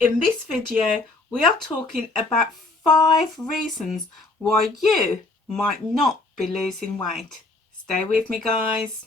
In this video, we are talking about 5 reasons why you might not be losing weight. Stay with me, guys.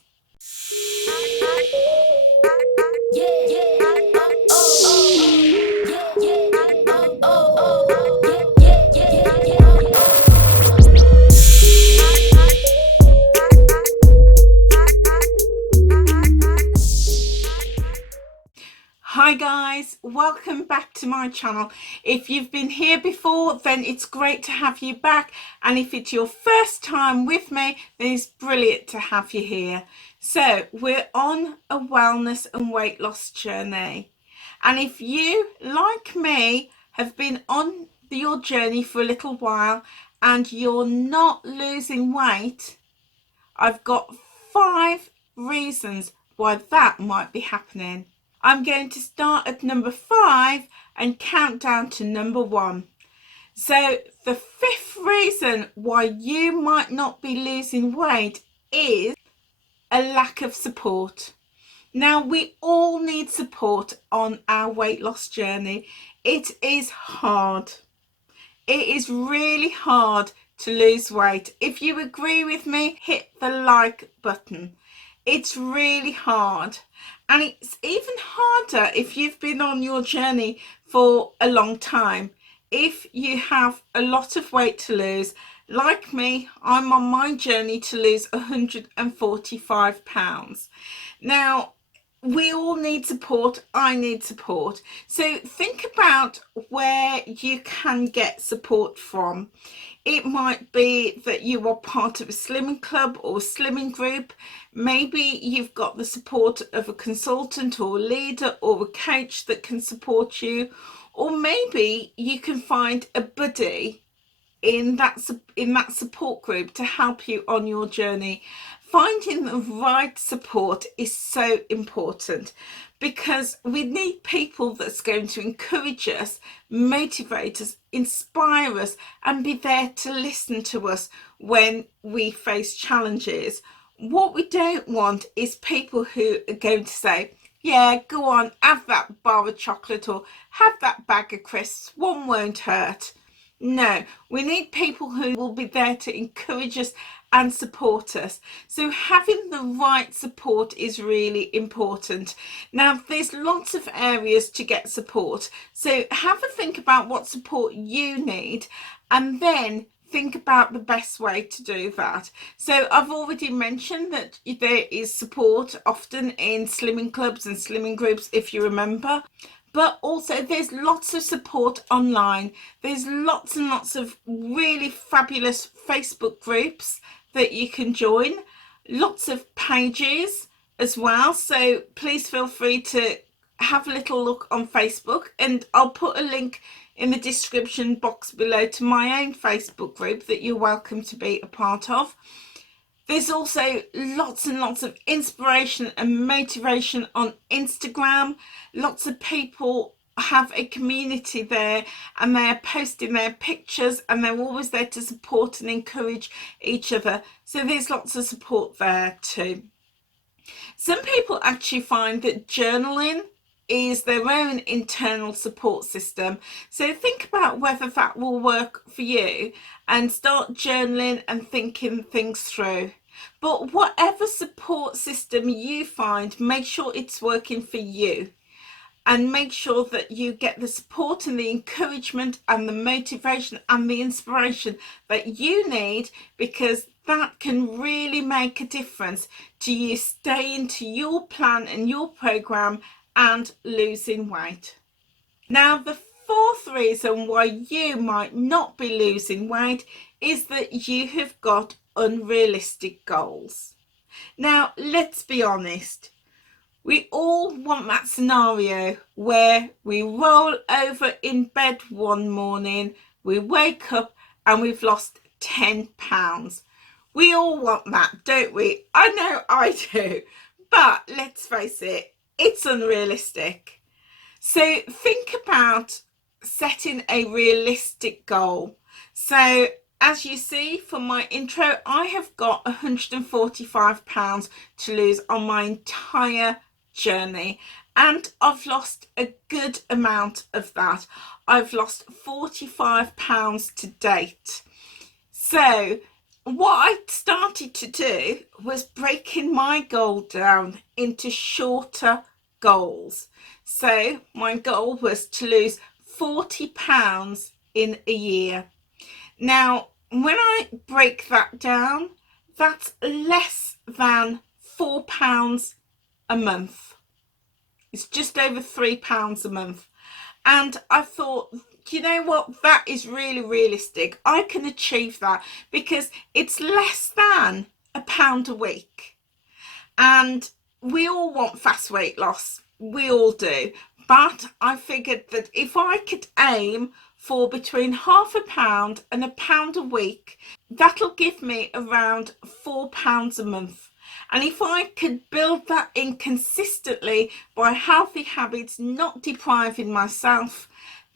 Hi guys, welcome back to my channel. If you've been here before, then it's great to have you back, and if it's your first time with me, then it's brilliant to have you here. So we're on a wellness and weight loss journey, and if you, like me, have been on your journey for a little while and you're not losing weight, I've got 5 reasons why that might be happening. I'm going to start at number 5 and count down to number 1. So the 5th reason why you might not be losing weight is a lack of support. Now, we all need support on our weight loss journey. It is hard. It is really hard to lose weight. If you agree with me, hit the like button. It's really hard, and it's even harder if you've been on your journey for a long time. If you have a lot of weight to lose, like me, I'm on my journey to lose 145 pounds. Now, we all need support. I need support. So think about where you can get support from. It might be that you are part of a slimming club or a slimming group. Maybe you've got the support of a consultant or a leader or a coach that can support you. Or maybe you can find a buddy in that support group to help you on your journey. Finding the right support is so important, because we need people that's going to encourage us, motivate us, inspire us, and be there to listen to us when we face challenges. What we don't want is people who are going to say, yeah, go on, have that bar of chocolate or have that bag of crisps, one won't hurt. No, we need people who will be there to encourage us and support us. So having the right support is really important. Now, there's lots of areas to get support. So have a think about what support you need, and then think about the best way to do that. So I've already mentioned that there is support often in slimming clubs and slimming groups, if you remember. But also there's lots of support online. There's lots and lots of really fabulous Facebook groups that you can join. Lots of pages as well. So please feel free to have a little look on Facebook, and I'll put a link in the description box below to my own Facebook group that you're welcome to be a part of. There's also lots and lots of inspiration and motivation on Instagram. Lots of people have a community there, and they're posting their pictures, and they're always there to support and encourage each other. So there's lots of support there too. Some people actually find that journaling is their own internal support system. So think about whether that will work for you and start journaling and thinking things through. But whatever support system you find, make sure it's working for you, and make sure that you get the support and the encouragement and the motivation and the inspiration that you need, because that can really make a difference to you staying to your plan and your program and losing weight. Now, the 4th reason why you might not be losing weight is that you have got unrealistic goals. Now, let's be honest. We all want that scenario where we roll over in bed one morning, we wake up and we've lost 10 pounds. We all want that, don't we? I know I do. But let's face it, it's unrealistic. So think about setting a realistic goal. So as you see from my intro, I have got 145 pounds to lose on my entire journey, and I've lost a good amount of that. I've lost 45 pounds to date. So what I started to do was breaking my goal down into shorter goals. So my goal was to lose 40 pounds in a year. Now, when I break that down, that's less than £4 a month. It's just over £3 a month. And I thought, you know what, that is really realistic. I can achieve that because it's less than £1 a week. And we all want fast weight loss. We all do. But I figured that if I could aim for between £0.5 and £1 a week, that'll give me around £4 a month. And if I could build that in consistently by healthy habits, not depriving myself,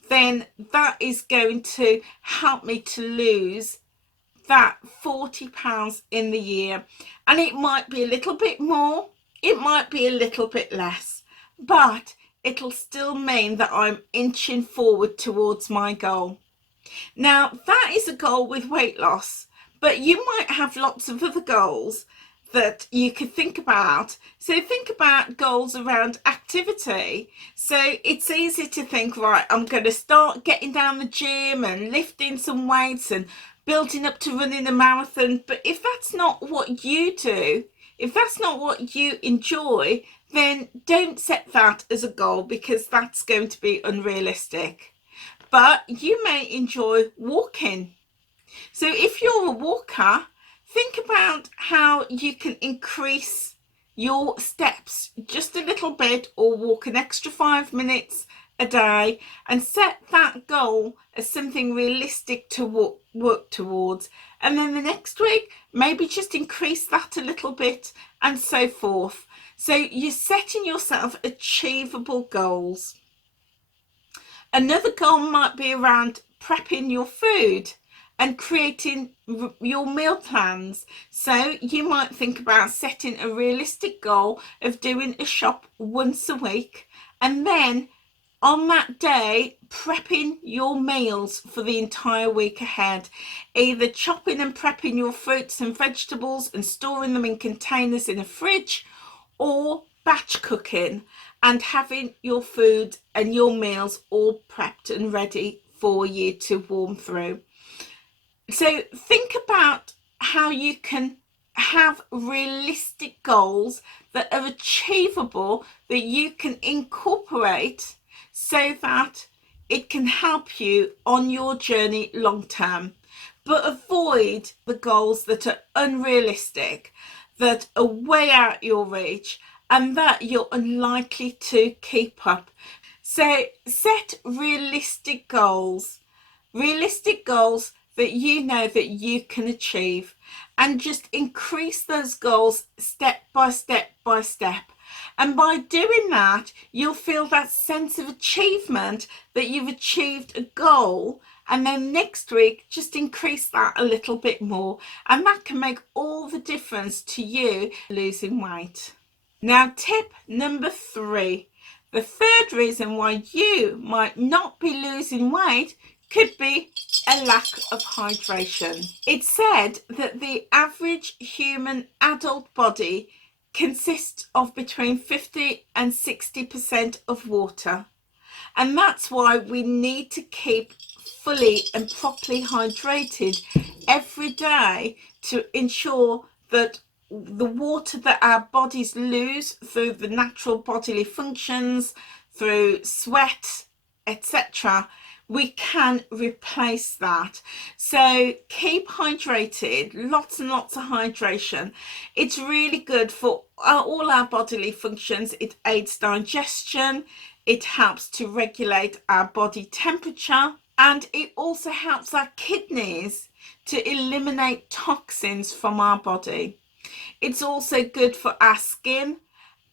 then that is going to help me to lose that £40 in the year. And it might be a little bit more, it might be a little bit less, but it'll still mean that I'm inching forward towards my goal. Now, that is a goal with weight loss, but you might have lots of other goals that you could think about. So think about goals around activity. So it's easy to think, right, I'm going to start getting down the gym and lifting some weights and building up to running a marathon. But if that's not what you do, if that's not what you enjoy, then don't set that as a goal, because that's going to be unrealistic. But you may enjoy walking. So if you're a walker, think about how you can increase your steps just a little bit, or walk an extra 5 minutes a day, and set that goal as something realistic to work towards. And then the next week, maybe just increase that a little bit, and so forth. So you're setting yourself achievable goals. Another goal might be around prepping your food and creating your meal plans. So you might think about setting a realistic goal of doing a shop once a week, and then on that day prepping your meals for the entire week ahead, either chopping and prepping your fruits and vegetables and storing them in containers in a fridge, or batch cooking and having your food and your meals all prepped and ready for you to warm through. So think about how you can have realistic goals that are achievable, that you can incorporate, so that it can help you on your journey long term. But avoid the goals that are unrealistic, that are way out your reach, and that you're unlikely to keep up. So set realistic goals that you know that you can achieve, and just increase those goals step by step by step. And by doing that, you'll feel that sense of achievement that you've achieved a goal. And then next week, just increase that a little bit more. And that can make all the difference to you losing weight. Now, tip number 3. The third reason why you might not be losing weight could be a lack of hydration. It's said that the average human adult body consists of between 50 and 60% of water, and that's why we need to keep fully and properly hydrated every day to ensure that the water that our bodies lose through the natural bodily functions, through sweat, etc., we can replace that. So keep hydrated, lots and lots of hydration. It's really good for all our bodily functions. It aids digestion, it helps to regulate our body temperature, and it also helps our kidneys to eliminate toxins from our body. It's also good for our skin,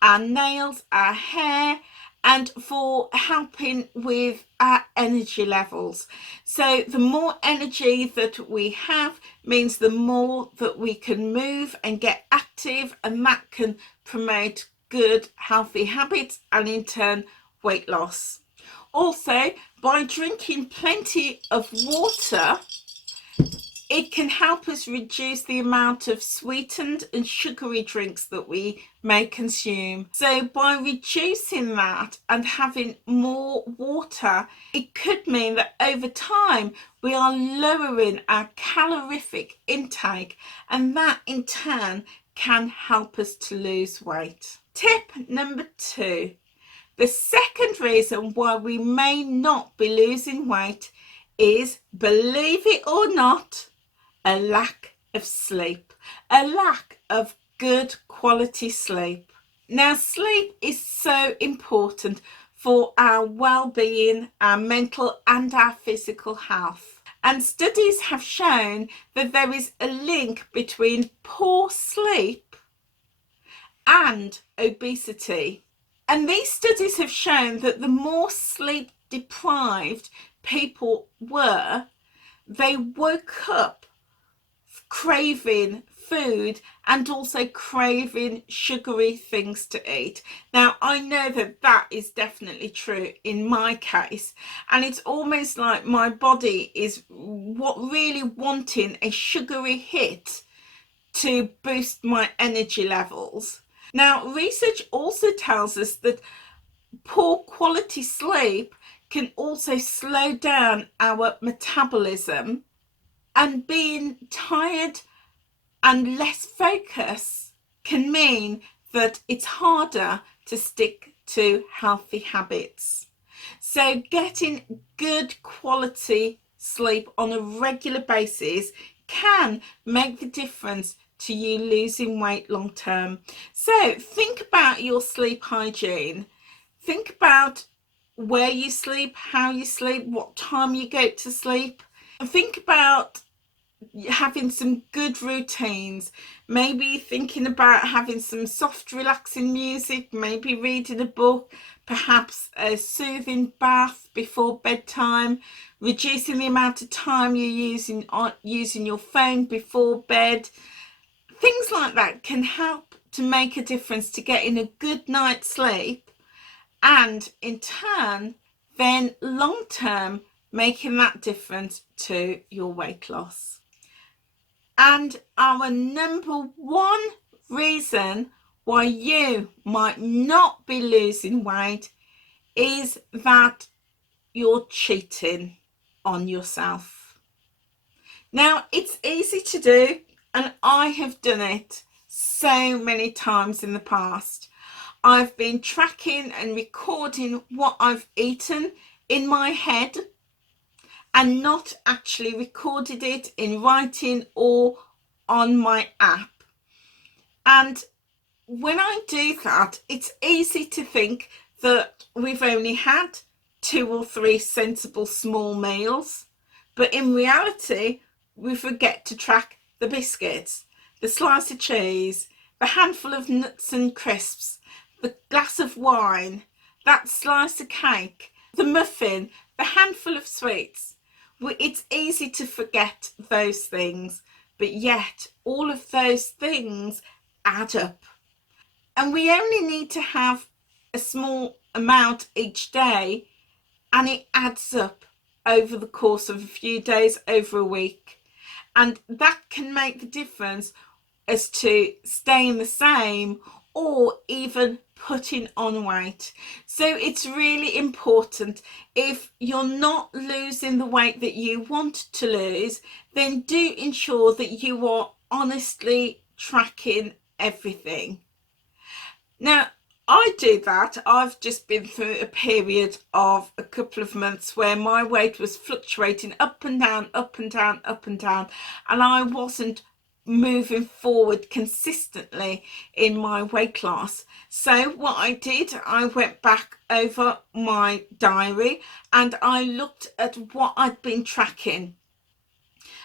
our nails, our hair, and for helping with our energy levels. So the more energy that we have means the more that we can move and get active, and that can promote good healthy habits and in turn weight loss. Also, by drinking plenty of water, it can help us reduce the amount of sweetened and sugary drinks that we may consume. So by reducing that and having more water, it could mean that over time we are lowering our calorific intake, and that in turn can help us to lose weight. Tip number 2. The second reason why we may not be losing weight is, believe it or not, a lack of sleep, a lack of good quality sleep. Now, sleep is so important for our well-being, our mental and our physical health. And studies have shown that there is a link between poor sleep and obesity. And these studies have shown that the more sleep deprived people were, they woke up craving food and also craving sugary things to eat. Now, I know that that is definitely true in my case, and it's almost like my body is really wanting a sugary hit to boost my energy levels. Now, research also tells us that poor quality sleep can also slow down our metabolism, and being tired and less focused can mean that it's harder to stick to healthy habits. So getting good quality sleep on a regular basis can make the difference to you losing weight long term. So think about your sleep hygiene. Think about where you sleep, how you sleep, what time you go to sleep. And think about having some good routines, maybe thinking about having some soft relaxing music, maybe reading a book, perhaps a soothing bath before bedtime, reducing the amount of time you're using your phone before bed. Things like that can help to make a difference to getting a good night's sleep, and in turn then long term making that difference to your weight loss. And our number one reason why you might not be losing weight is that you're cheating on yourself. Now, it's easy to do, and I have done it so many times in the past. I've been tracking and recording what I've eaten in my head and not actually recorded it in writing or on my app. And when I do that, it's easy to think that we've only had 2 or 3 sensible small meals, but in reality we forget to track the biscuits, the slice of cheese, the handful of nuts and crisps, the glass of wine, that slice of cake, the muffin, the handful of sweets. It's easy to forget those things, but yet all of those things add up. And we only need to have a small amount each day, and it adds up over the course of a few days, over a week. And that can make the difference as to staying the same or even putting on weight. So it's really important, if you're not losing the weight that you want to lose, then do ensure that you are honestly tracking everything. Now, I do that. I've just been through a period of a couple of months where my weight was fluctuating up and down, up and down, up and down, and I wasn't moving forward consistently in my weight loss. So what I did, I went back over my diary and I looked at what I'd been tracking.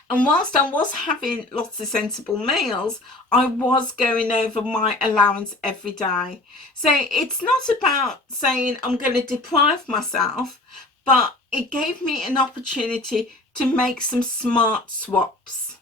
And whilst I was having lots of sensible meals, I was going over my allowance every day. So it's not about saying I'm going to deprive myself, but it gave me an opportunity to make some smart swaps.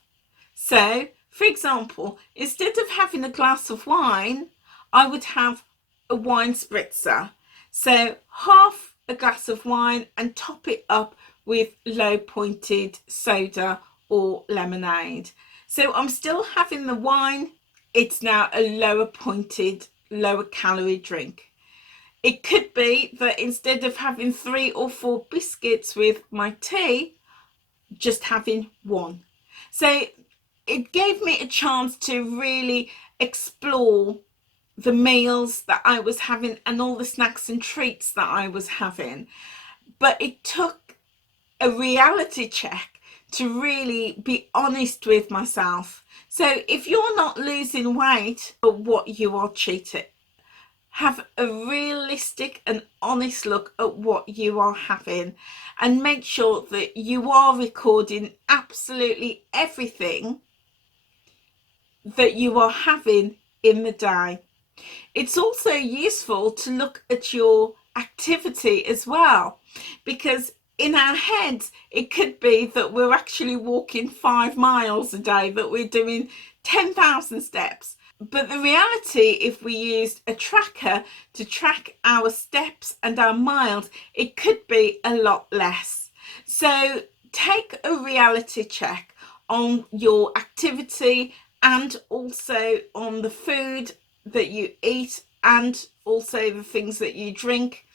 So, for example, instead of having a glass of wine, I would have a wine spritzer. So half a glass of wine and top it up with low pointed soda or lemonade. So I'm still having the wine. It's now a lower pointed, lower calorie drink. It could be that instead of having 3 or 4 biscuits with my tea, just having one. So it gave me a chance to really explore the meals that I was having and all the snacks and treats that I was having. But it took a reality check to really be honest with myself. So if you're not losing weight, but what you are cheating, have a realistic and honest look at what you are having and make sure that you are recording absolutely everything that you are having in the day. It's also useful to look at your activity as well, because in our heads it could be that we're actually walking 5 miles a day, that we're doing 10,000 steps. But the reality, if we used a tracker to track our steps and our miles, it could be a lot less. So take a reality check on your activity and also on the food that you eat and also the things that you drink,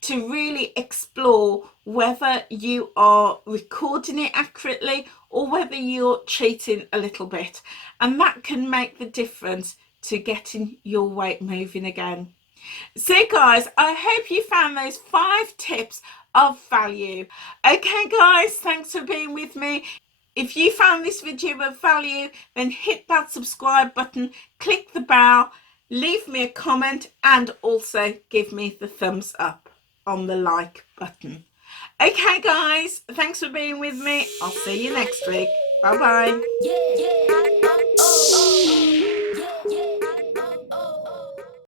to really explore whether you are recording it accurately or whether you're cheating a little bit. And that can make the difference to getting your weight moving again. So guys, I hope you found those 5 tips of value. Okay guys, thanks for being with me. If you found this video of value, then hit that subscribe button, click the bell, leave me a comment, and also give me the thumbs up on the like button. Okay guys, thanks for being with me. I'll see you next week. Bye bye.